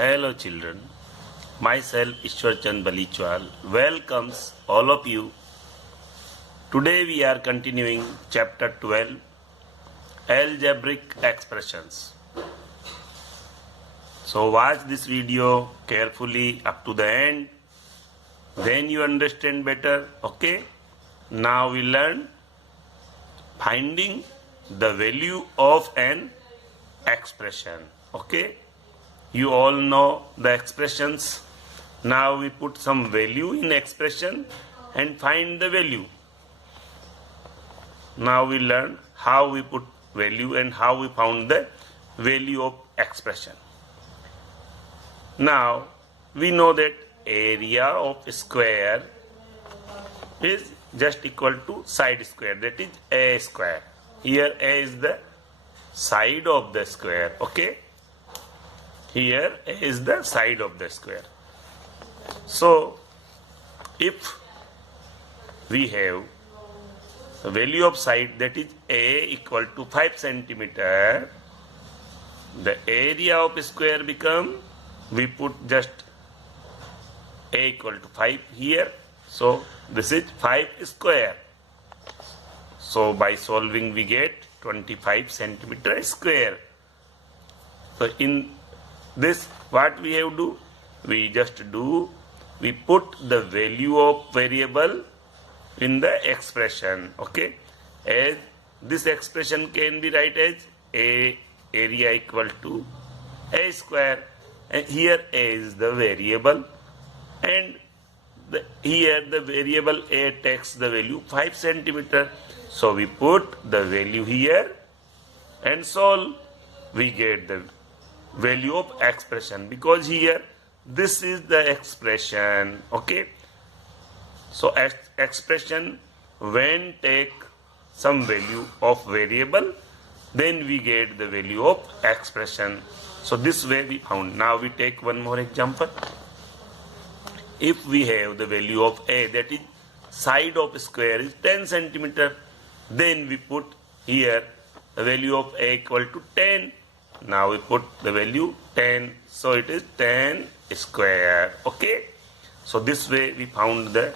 Hello children, myself Ishwarchand Balichwal welcomes all of you. Today we are continuing chapter 12, Algebraic Expressions. So watch this video carefully up to the end, then you understand better, okay? Now we learn finding the value of an expression, okay? You all know the expressions. Now we put some value in expression and find the value. Now we learn how we put value and how we found the value of expression. Now we know that area of a square is just equal to side square, that is a square. Here a is the side of the square, okay? Here is the side of the square. So if we have the value of side, that is a equal to 5 centimeter, the area of a square become, we put just a equal to 5 here. So this is 5 square. So by solving we get 25 centimeter square. So in this, what we have do? We put the value of variable in the expression, okay? As this expression can be write as a area equal to a square, and here a is the variable, and here the variable a takes the value 5 centimeter. So we put the value here and solve. We get the value of expression because here this is the expression, okay? So expression, when take some value of variable, then we get the value of expression. So this way we found. Now we take one more example. If we have the value of a, that is side of a square is 10 centimeter, then we put here the value of a equal to 10. Now we put the value 10, so it is 10 square, okay? So this way we found the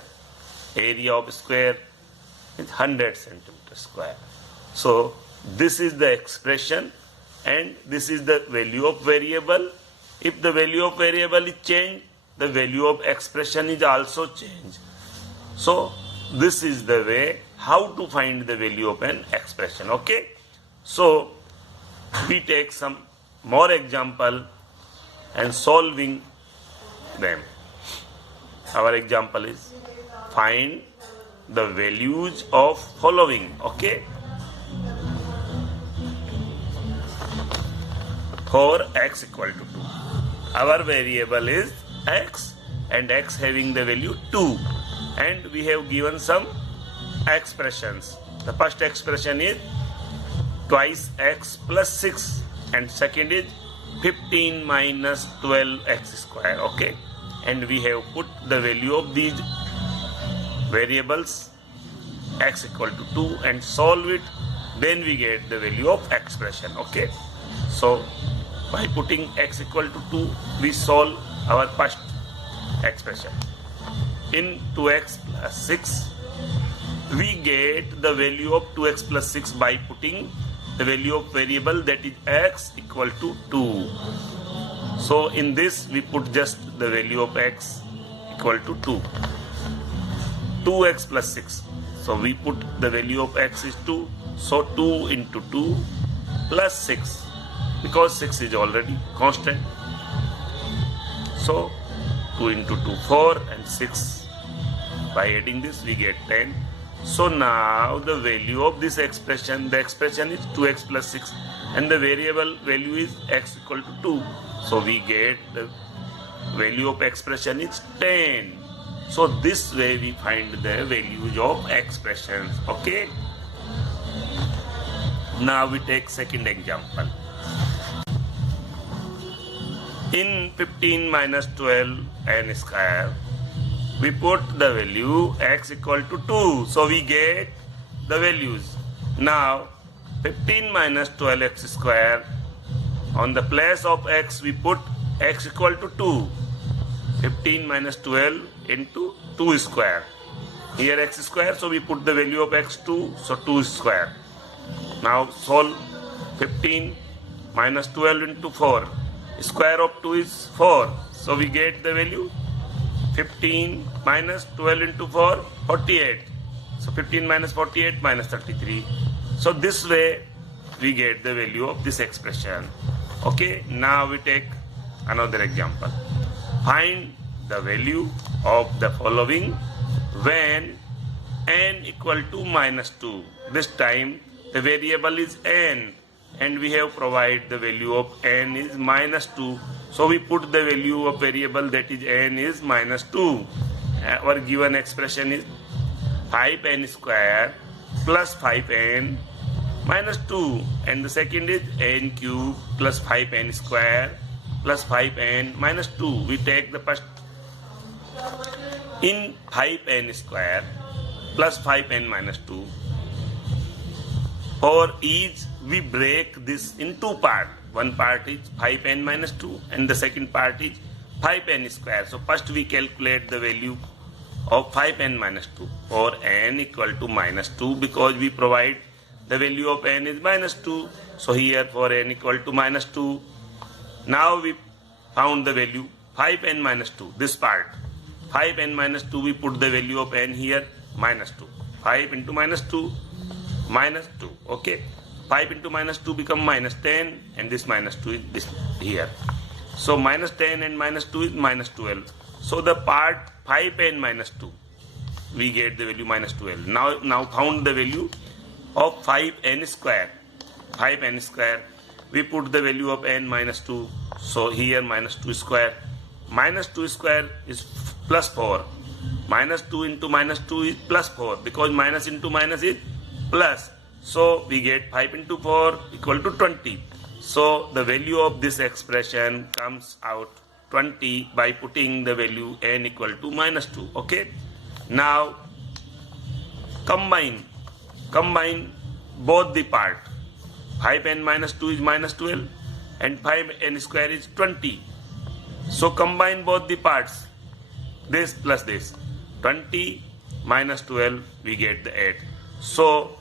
area of square is 100 centimeter square. So this is the expression and this is the value of variable. If the value of variable is changed, the value of expression is also changed. So this is the way how to find the value of an expression, okay? So we take some more example and solving them. Our example is find the values of following, okay? For x equal to 2. Our variable is x and x having the value 2, and we have given some expressions. The first expression is twice x plus 6 and second is 15 minus 12x square, okay? And we have put the value of these variables x equal to 2 and solve it, then we get the value of expression, okay? So by putting x equal to 2, we solve our first expression. In 2x plus 6, we get the value of 2x plus 6 by putting the value of variable, that is x equal to 2. So in this we put just the value of x equal to 2. 2x plus 6. So we put the value of x is 2. So 2 into 2 plus 6, because 6 is already constant. So 2 into 2, 4, and 6. By adding this we get 10. So now the value of this expression, the expression is 2x plus 6 and the variable value is x equal to 2. So we get the value of expression is 10. So this way we find the values of expressions, okay? Now we take second example. In 15 minus 12 n square, we put the value x equal to 2. So we get the values. Now 15 minus 12x square, on the place of x we put x equal to 2. 15 minus 12 into 2 square. Here x square, so we put the value of x 2, so 2 square. Now solve 15 minus 12 into 4. Square of 2 is 4, so we get the value 15 minus 12 into 4, 48. So 15 minus 48 minus 33. So this way we get the value of this expression. Okay, now we take another example. Find the value of the following when n equal to minus 2. This time the variable is n and we have provided the value of n is minus 2. So we put the value of variable that is n is minus 2. Our given expression is 5n square plus 5n minus 2, and the second is n cube plus 5n square plus 5n minus 2. We take the first in 5n square plus 5n minus 2. For each we break this in two parts. One part is 5n minus 2 and the second part is 5n square. So first we calculate the value of 5n minus 2 for n equal to minus 2, because we provide the value of n is minus 2. So here for n equal to minus 2, now we found the value 5n minus 2, this part. 5n minus 2, we put the value of n here, minus 2. 5 into minus 2, minus 2. Okay, 5 into minus 2 become minus 10, and this minus 2 is this here. So minus 10 and minus 2 is minus 12. So the part 5n minus 2, we get the value minus 12. Now found the value of 5n square. 5n square, we put the value of n minus 2. So here minus 2 square. Minus 2 square is plus 4. Minus 2 into minus 2 is plus 4, because minus into minus is plus. So we get 5 into 4 equal to 20. So the value of this expression comes out 20 by putting the value n equal to minus 2. Okay. Now combine both the part. 5n minus 2 is minus 12 and 5n square is 20. So combine both the parts. This plus this. 20 minus 12, we get the 8. So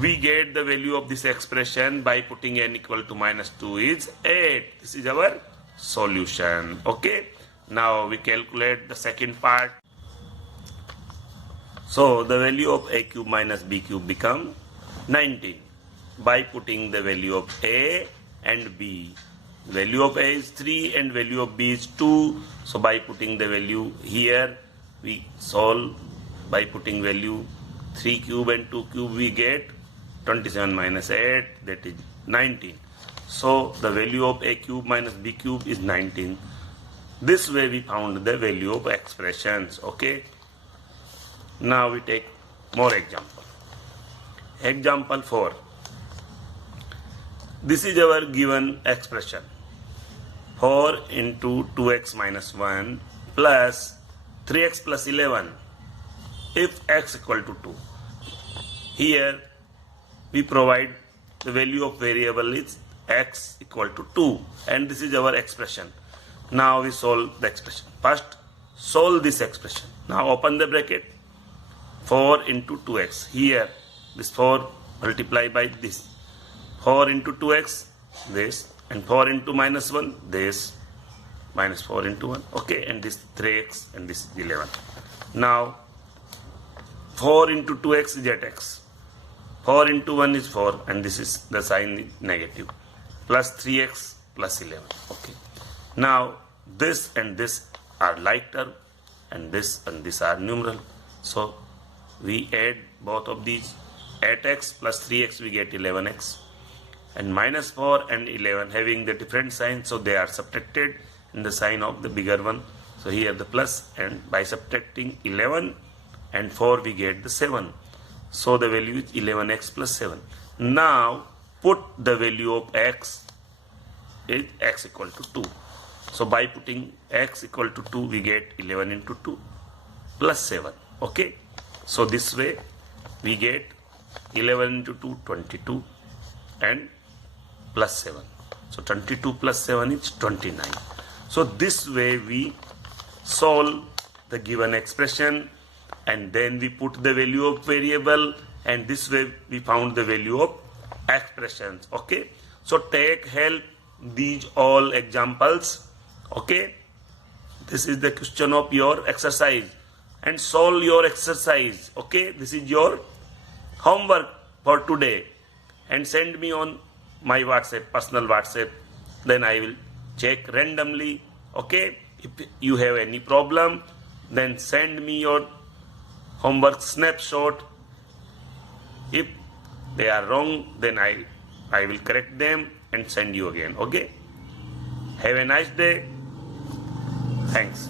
we get the value of this expression by putting n equal to minus 2 is 8. This is our solution. Okay. Now we calculate the second part. So the value of a cube minus b cube become 19 by putting the value of a and b. Value of a is 3 and value of b is 2. So by putting the value here, we solve by putting value 3 cube and 2 cube, we get 27 minus 8, that is 19. So the value of a cube minus b cube is 19. This way we found the value of expressions. Okay. Now we take more example. Example 4. This is our given expression. 4 into 2x minus 1 plus 3x plus 11 if x equal to 2. Here we provide the value of variable is x equal to 2, and this is our expression. Now we solve the expression. First solve this expression. Now open the bracket. 4 into 2x. Here this 4 multiply by this. 4 into 2x, this, and 4 into minus 1, this, minus 4 into 1. Okay, and this 3x and this 11. Now 4 into 2x is at x. 4 into 1 is 4, and this is the sign is negative. Plus 3x plus 11. Okay. Now this and this are like term, and this are numeral. So we add both of these. At x plus 3x we get 11x. And minus 4 and 11 having the different signs, so they are subtracted in the sign of the bigger one. So here the plus, and by subtracting 11 and 4 we get the 7. So the value is 11x plus 7. Now put the value of x is x equal to 2. So by putting x equal to 2 we get 11 into 2 plus 7. Okay. So this way we get 11 into 2, 22, and plus 7. So 22 plus 7 is 29. So this way we solve the given expression, and then we put the value of variable, and this way we found the value of expressions. Okay, so take help these all examples. Okay, this is the question of your exercise, and solve your exercise. Okay, this is your homework for today, and send me on my WhatsApp, personal WhatsApp, then I will check randomly. Okay, if you have any problem, then send me your homework snapshot. If they are wrong, then I will correct them and send you again. Okay, have a nice day. Thanks.